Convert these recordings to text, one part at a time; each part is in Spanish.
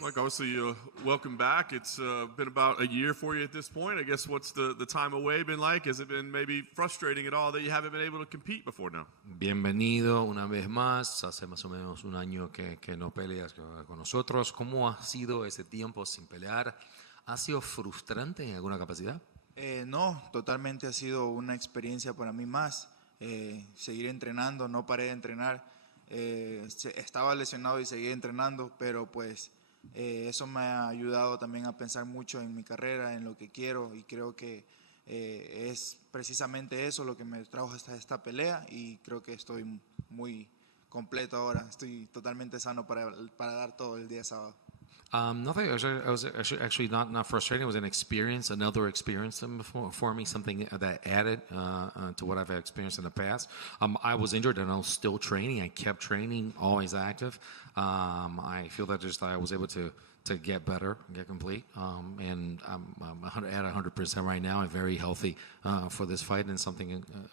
Mike, obviously, welcome back. It's been about a year for you at this point. I guess what's the time away been like? Has it been maybe frustrating at all that you haven't been able to compete before now? Bienvenido una vez más. Hace más o menos un año que no peleas con nosotros. ¿Cómo ha sido ese tiempo sin pelear? ¿Ha sido frustrante en alguna capacidad? No, totalmente ha sido una experiencia para mí más. Seguir entrenando, no paré de entrenar. Estaba lesionado y seguí entrenando, pero pues eso me ha ayudado también a pensar mucho en mi carrera, en lo que quiero, y creo que es precisamente eso lo que me trajo hasta esta pelea, y creo que estoy muy completo ahora. Estoy totalmente sano para dar todo el día sábado. Nothing. I was actually not frustrating. It was an experience, another experience for me, something that added to what I've experienced in the past. I was injured and I was still training. I kept training, always active. I feel that just I was able to get better, get complete, and I'm at 100% right now. I'm very healthy for this fight, and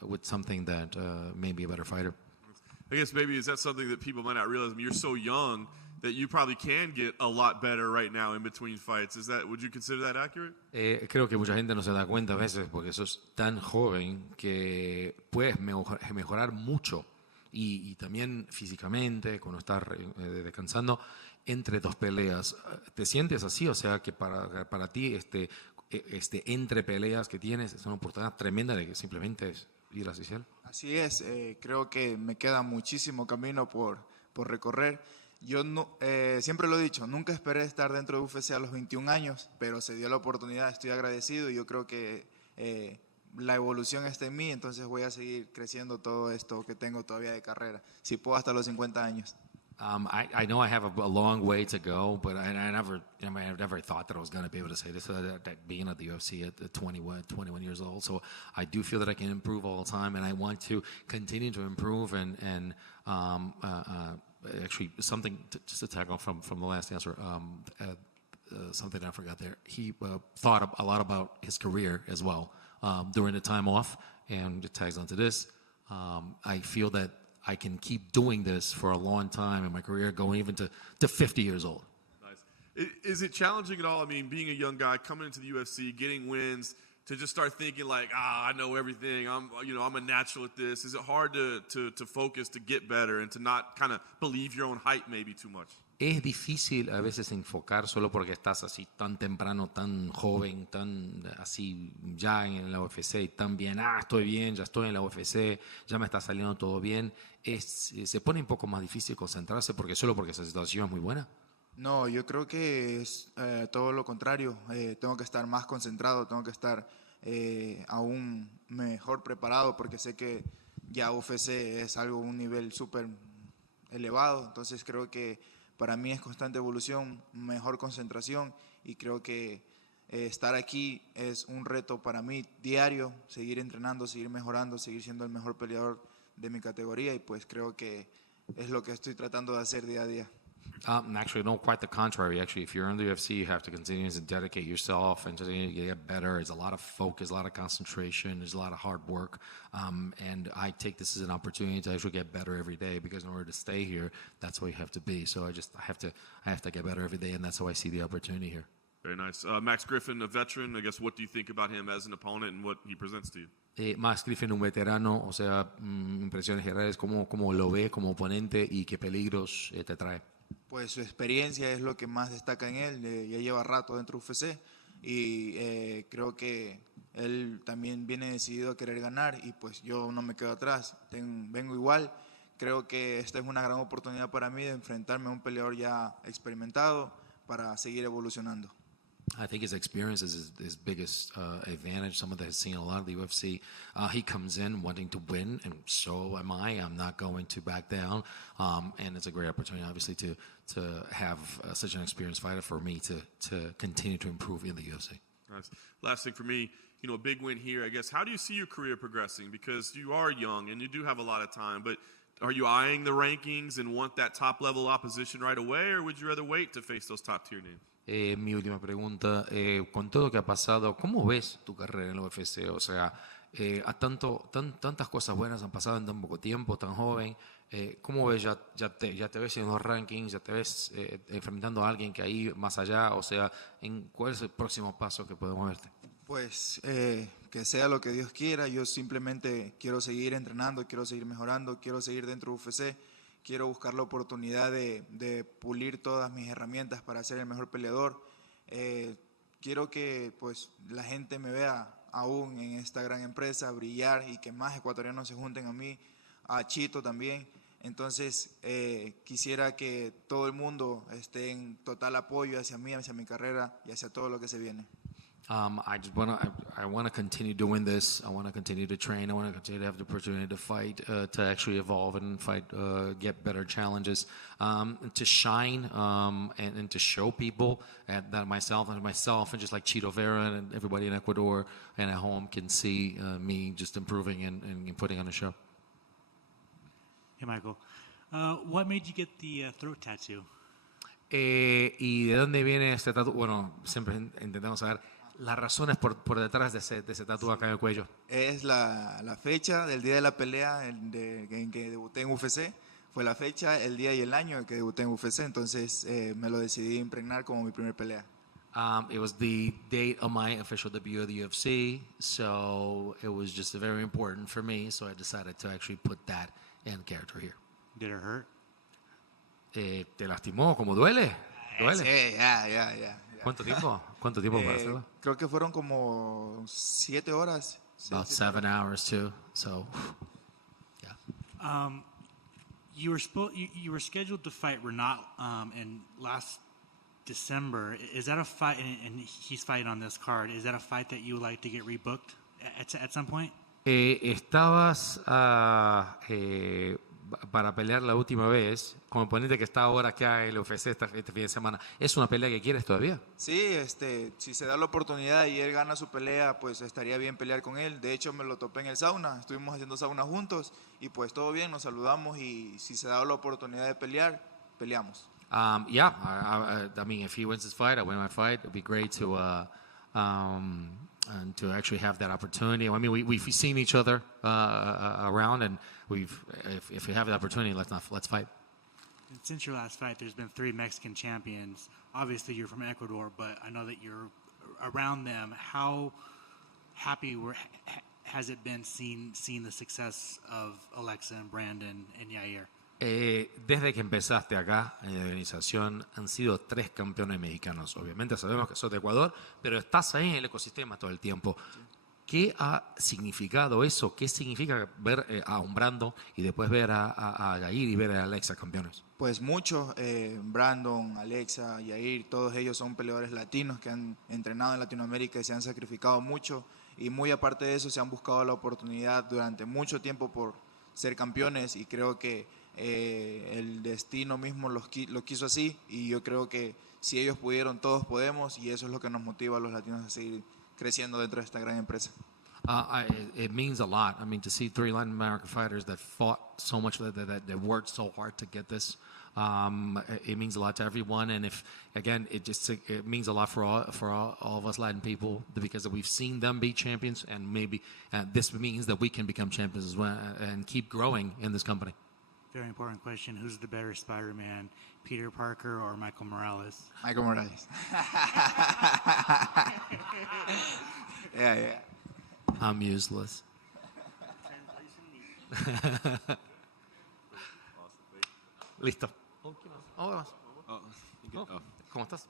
with something that made me a better fighter. I guess maybe is that something that people might not realize? I mean, you're so young that you probably can get a lot better right now in between fights. Would you consider that accurate? Creo que mucha gente no se da cuenta a veces porque sos tan joven que puedes mejorar mucho y también físicamente cuando estás descansando entre dos peleas. ¿Te sientes así? O sea que para ti entre peleas que tienes es una oportunidad tremenda de que simplemente es ir hacia cielo. Así es, creo que me queda muchísimo camino por recorrer. Yo siempre lo he dicho, nunca esperé estar dentro de UFC a los 21 años, pero se dio la oportunidad, estoy agradecido, y yo creo que la evolución está en mí, entonces voy a seguir creciendo todo esto que tengo todavía de carrera, si puedo hasta los 50 años. I know I have a long way to go, but I never thought that I was going to be able to say this at being at the UFC at 21 years old. So I do feel that I can improve all the time, and I want to continue to improve. And actually, something just to tackle from the last answer, something I forgot there. He thought a lot about his career as well during the time off, and it tags onto this. I feel that I can keep doing this for a long time in my career, going even to 50 years old. Nice. Is it challenging at all? I mean, being a young guy coming into the UFC, getting wins, to just start thinking like, I know everything. I'm a natural at this. Is it hard to focus, to get better, and to not kind of believe your own hype maybe too much? Es difícil a veces enfocar solo porque estás así tan temprano, tan joven, tan así ya en la UFC y tan bien. Estoy bien, ya estoy en la UFC, ya me está saliendo todo bien. Se pone un poco más difícil concentrarse porque esa situación es muy buena. No, yo creo que es todo lo contrario. Tengo que estar más concentrado, tengo que estar aún mejor preparado, porque sé que ya UFC es un nivel súper elevado. Entonces creo que para mí es constante evolución, mejor concentración, y creo que estar aquí es un reto para mí diario, seguir entrenando, seguir mejorando, seguir siendo el mejor peleador de mi categoría, y pues creo que es lo que estoy tratando de hacer día a día. Actually, no, quite the contrary. Actually, if you're in the UFC, you have to continue to dedicate yourself and to get better. It's a lot of focus, a lot of concentration, there's a lot of hard work. And I take this as an opportunity to actually get better every day, because in order to stay here, that's where you have to be. So I have to get better every day, and that's how I see the opportunity here. Very nice. Max Griffin, a veteran, I guess, what do you think about him as an opponent and what he presents to you? Max Griffin, un veterano, o sea, impresiones generales, ¿cómo lo ve como oponente y qué peligros te trae? Pues su experiencia es lo que más destaca en él. Ya lleva rato dentro de UFC, y creo que él también viene decidido a querer ganar, y pues yo no me quedo atrás, vengo igual. Creo que esta es una gran oportunidad para mí de enfrentarme a un peleador ya experimentado para seguir evolucionando. I think his experience is his biggest advantage. Someone that has seen a lot of the UFC. He comes in wanting to win, and so am I. I'm not going to back down. And it's a great opportunity, obviously, to have such an experienced fighter for me to continue to improve in the UFC. Nice. Last thing for me, a big win here, I guess. How do you see your career progressing? Because you are young and you do have a lot of time, but are you eyeing the rankings and want that top-level opposition right away, or would you rather wait to face those top-tier names? Mi última pregunta, con todo lo que ha pasado, ¿cómo ves tu carrera en la UFC? O sea, Tantas cosas buenas han pasado en tan poco tiempo, tan joven. ¿Cómo ves? Ya te ves en los rankings, ya te ves enfrentando a alguien que ahí más allá, o sea, ¿cuál es el próximo paso que podemos verte? Pues que sea lo que Dios quiera, yo simplemente quiero seguir entrenando, quiero seguir mejorando, quiero seguir dentro de UFC, quiero buscar la oportunidad de pulir todas mis herramientas para ser el mejor peleador. Quiero que pues la gente me vea aún en esta gran empresa brillar y que más ecuatorianos se junten a mí, a Chito también. Entonces quisiera que todo el mundo esté en total apoyo hacia mí, hacia mi carrera y hacia todo lo que se viene. I want to continue doing this. I want to continue to train. I want to continue to have the opportunity to fight, to actually evolve and fight, get better challenges, to shine, and to show people that myself and just like Chito Vera and everybody in Ecuador and at home can see me just improving and putting on a show. Hey, Michael. What made you get the throat tattoo? ¿Y de dónde viene este tatu? Bueno, siempre intentamos saber las razones por detrás de ese tatu acá en el cuello. Es la fecha del día de la pelea en que debuté en UFC. Fue la fecha, el día y el año en que debuté en UFC. Entonces me lo decidí impregnar como mi primer pelea. It was the date of my official debut of the UFC, so it was just very important for me. So I decided to actually put that in character here. Did it hurt? ¿Te lastimó? ¿Cómo duele? ¿Duele? Sí, ya. ¿Cuánto tiempo para hacerlo? Creo que fueron como 7 horas. About 7 hours too. So, yeah. You were scheduled to fight Renat in last December. Is that a fight? And he's fighting on this card. Is that a fight that you would like to get rebooked at some point? Estabas para pelear la última vez con el oponente que está ahora acá en el UFC este fin de semana. ¿Es una pelea que quieres todavía? Sí, si se da la oportunidad y él gana su pelea, pues estaría bien pelear con él. De hecho, me lo topé en el sauna, estuvimos haciendo sauna juntos y pues todo bien, nos saludamos y si se da la oportunidad de pelear, peleamos. Yeah, I mean, if he wins his fight, I win my fight. It'd be great to and to actually have that opportunity. I mean, we've seen each other around, and if we have the opportunity, let's fight. And since your last fight, there's been 3 Mexican champions. Obviously, you're from Ecuador, but I know that you're around them. How happy has it been seeing the success of Alexa and Brandon and Yair? Desde que empezaste acá en la organización han sido 3 campeones mexicanos. Obviamente sabemos que sos de Ecuador, pero estás ahí en el ecosistema todo el tiempo. ¿Qué ha significado eso? ¿Qué significa ver a un Brandon y después ver a Yair y ver a Alexa campeones? Pues muchos, Brandon, Alexa, Yair, todos ellos son peleadores latinos que han entrenado en Latinoamérica y se han sacrificado mucho. Y muy aparte de eso, se han buscado la oportunidad durante mucho tiempo por ser campeones y creo que el destino mismo lo quiso así y yo creo que si ellos pudieron, todos podemos y eso es lo que nos motiva a los latinos a seguir creciendo dentro de esta gran empresa. It means a lot. I mean, to see 3 Latin American fighters that fought so much, that worked so hard to get this, it means a lot to everyone. And it means a lot for all of us Latin people because we've seen them be champions, and maybe this means that we can become champions as well and keep growing in this company. Very important question. Who's the better Spider-Man, Peter Parker or Michael Morales? Michael Morales. Yeah. I'm useless. Listo. ¿Cómo estás?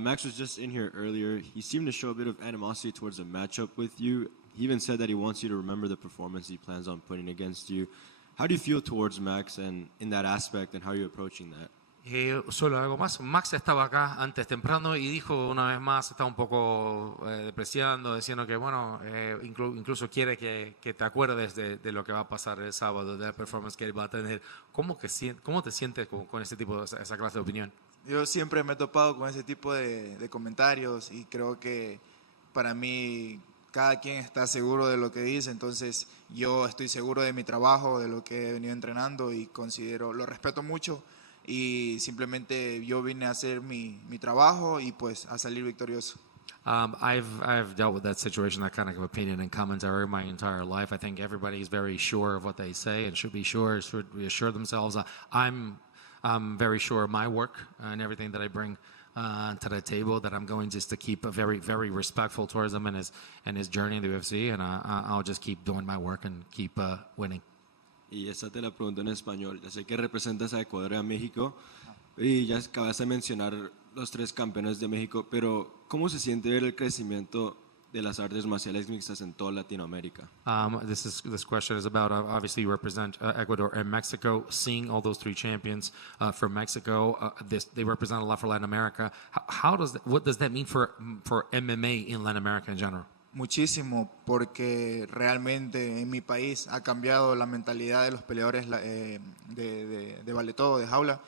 Max was just in here earlier. He seemed to show a bit of animosity towards the matchup with you. He even said that he wants you to remember the performance he plans on putting against you. How do you feel towards Max and in that aspect, and how are you approaching that? Solo algo más. Max estaba acá antes temprano y dijo una vez más, estaba un poco depreciando, diciendo que bueno, incluso quiere que te acuerdes de lo que va a pasar el sábado, de la performance que él va a tener. ¿Cómo te sientes con ese tipo esa clase de opinión? Yo siempre me he topado con ese tipo de comentarios y creo que para mí cada quien está seguro de lo que dice, entonces yo estoy seguro de mi trabajo, de lo que he venido entrenando y lo respeto mucho y simplemente yo vine a hacer mi trabajo y pues a salir victorioso. I've dealt with that situation, that kind of opinion and commentary my entire life. I think everybody's very sure of what they say and should reassure themselves. I'm very sure of my work and everything that I bring to the table, that I'm going just to keep a very, very respectful towards him and his journey in the UFC, and I'll just keep doing my work and keep winning. Y esa te la pregunto en español. Ya sé que representas a Ecuador y a México y ya acabas de mencionar los 3 campeones de México, pero ¿cómo se siente ver el crecimiento de las artes marciales mixtas en toda Latinoamérica? This question is about obviously you represent Ecuador and Mexico. Seeing all those 3 champions from Mexico, they represent a lot for Latin America. What does that mean for MMA in Latin America in general? Muchísimo, porque realmente en mi país ha cambiado la mentalidad de los peleadores de vale todo, de jaula.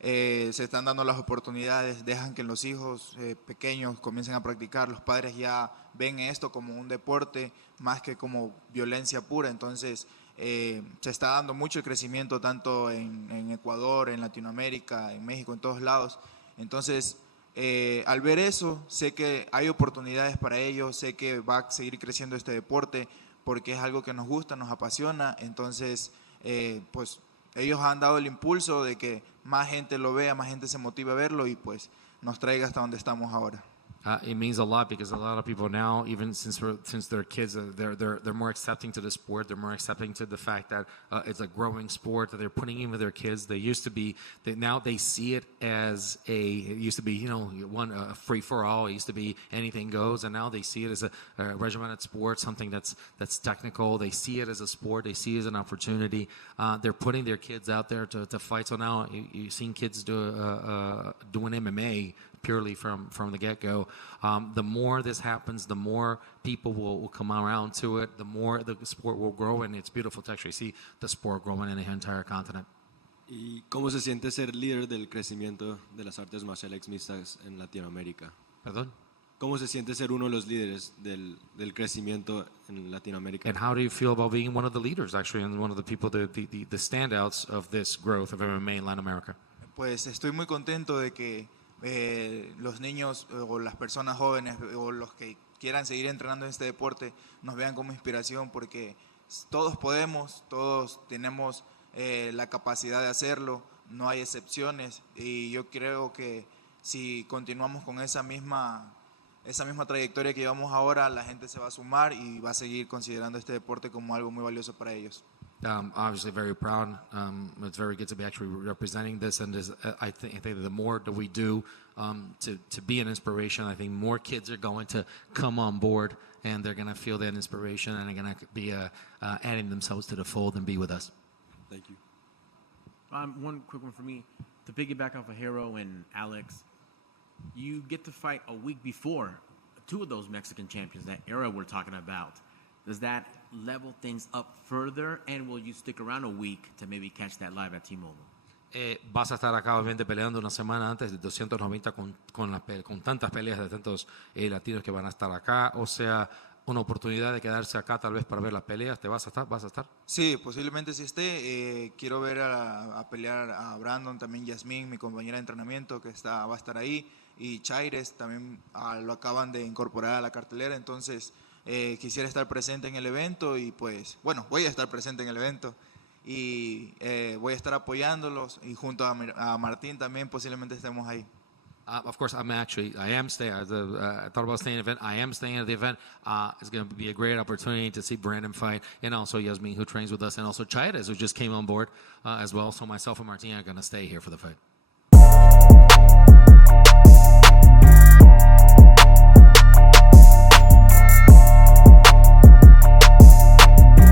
Se están dando las oportunidades, dejan que los hijos pequeños comiencen a practicar. Los padres ya ven esto como un deporte más que como violencia pura. Entonces se está dando mucho crecimiento tanto en Ecuador, en Latinoamérica, en México, en todos lados. Entonces al ver eso, sé que hay oportunidades para ellos, sé que va a seguir creciendo este deporte porque es algo que nos gusta, nos apasiona. Entonces pues ellos han dado el impulso de que más gente lo vea, más gente se motive a verlo y pues nos traiga hasta donde estamos ahora. It means a lot because a lot of people now, even since they're kids, they're more accepting to the sport. They're more accepting to the fact that it's a growing sport that they're putting in with their kids. Now they see it as it used to be, a free for all. It used to be anything goes, and now they see it as a regimented sport, something that's technical. They see it as a sport. They see it as an opportunity. They're putting their kids out there to fight. So now you've seen kids doing MMA purely from the get-go. The more this happens, the more people will come around to it, the more the sport will grow, and it's beautiful to actually see the sport growing in the entire continent. ¿Y cómo se siente ser líder del crecimiento de las artes marciales mixtas en Latinoamérica? Perdón? ¿Cómo se siente ser uno de los líderes del crecimiento en Latinoamérica? And how do you feel about being one of the leaders, actually, and one of the people, the standouts of this growth of MMA in Latin America? Pues estoy muy contento de que los niños o las personas jóvenes o los que quieran seguir entrenando en este deporte nos vean como inspiración, porque todos podemos, todos tenemos la capacidad de hacerlo, no hay excepciones, y yo creo que si continuamos con esa misma trayectoria que llevamos ahora, la gente se va a sumar y va a seguir considerando este deporte como algo muy valioso para ellos. Obviously very proud. It's very good to be actually representing this, and I think the more that we do to be an inspiration, I think more kids are going to come on board, and they're going to feel that inspiration, and they're going to be adding themselves to the fold and be with us. Thank you. One quick one for me. To piggyback off of Hero and Alex, you get to fight a week before 2 of those Mexican champions, that era we're talking about. Does that level things up further, and will you stick around a week to maybe catch that live at T-Mobile? Vas a estar acá obviamente peleando una semana antes de 290 con tantas peleas de tantos latinos que van a estar acá, o sea, una oportunidad de quedarse acá tal vez para ver las peleas. ¿Vas a estar? Sí, posiblemente sí esté. Quiero ver a pelear a Brandon, también Yasmín, mi compañera de entrenamiento, que va a estar ahí, y Chaires también lo acaban de incorporar a la cartelera. Entonces quisiera estar presente en el evento y pues, bueno, voy a estar presente en el evento y voy a estar apoyándolos, y junto a Martín también posiblemente estemos ahí. Of course, I am staying. I thought about staying at the event. I am staying at the event. It's going to be a great opportunity to see Brandon fight, and also Yasmin, who trains with us, and also Chaires, who just came on board as well. So myself and Martin are going to stay here for the fight.